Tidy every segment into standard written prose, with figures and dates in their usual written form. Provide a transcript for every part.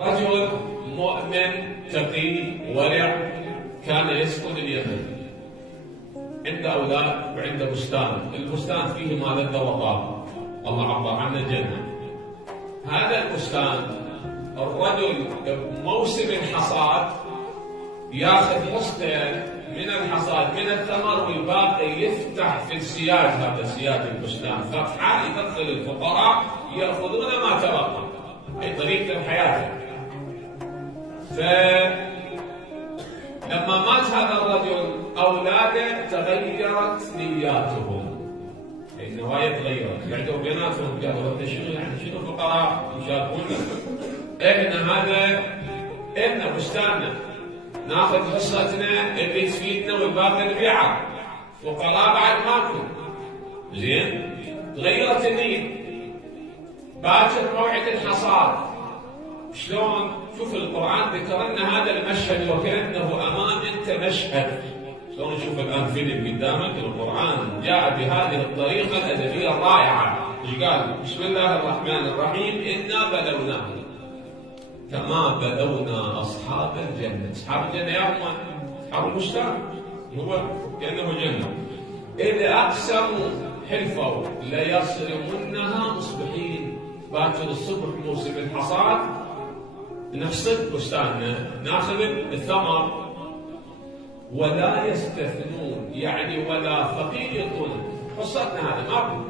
رجل مؤمن تقي ورع كان يسكن اليمن، عنده أولاد وعنده بستان، البستان فيه ما لذ وطاب، الله عبر عنه الجنة. هذا البستان الرجل بموسم الحصاد ياخذ حصتين من الحصاد من الثمر والباقي يفتح في السياج، هذا سياج البستان فتحة يدخل الفقراء يأخذون ما تبقى، أي طريقة حياته. فلما مات هذا الرجل أولاده تغيرت نياتهم، النوايا تغيرت، بعدوا بيناتهم قالوا انت شنو يعني شنو فقراء يشاركونا؟ احنا هذا إلنا بستاننا ناخذ حصتنا اللي تفيدنا والباقي نبيعه، فقراء بعد ماكو. زين؟ تغيرت النية. باكر موعد الحصاد شلون؟ شوف القرآن ذكر لنا هذا المشهد وكأنه أمام أنت مشهد. شلون نشوف الآن فيلم قدامك؟ القرآن جاء بهذه الطريقة الأدبية الرائعة. ايش قال؟ بسم الله الرحمن الرحيم إنا بلوناهم كما بلونا أصحاب الجنة. أصحاب الجنة يا أخوان أصحاب البستان، هو كأنه جنة. إذا أقسموا حلفوا ليصرمنها مصبحين. باكر الصبح موسم الحصاد نحصد بستاننا ناخذ الثمر، ولا يستثنون يعني ولا فقير يقولون حصتنا هذا ماكو،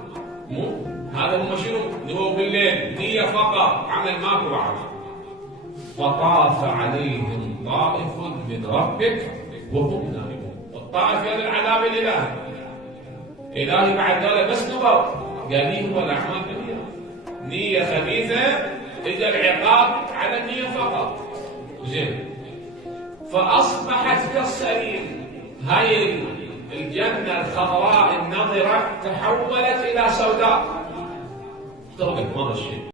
مو هذا هم شنو؟ هو بالليل نية فقط، عمل ماكو بعد. فطاف عليهم طائف من ربك وهم نائمون. الطائف هذا العذاب الإلهي. إلهي بعد ذلك بس نظر قال هو الأعمال كبيرة، نية خبيثة إذا العقاب على النية فقط. زين، فأصبحت كالصريم. هاي الجنة الخضراء النضرة تحولت إلى سوداء، اخترقت ما شيء.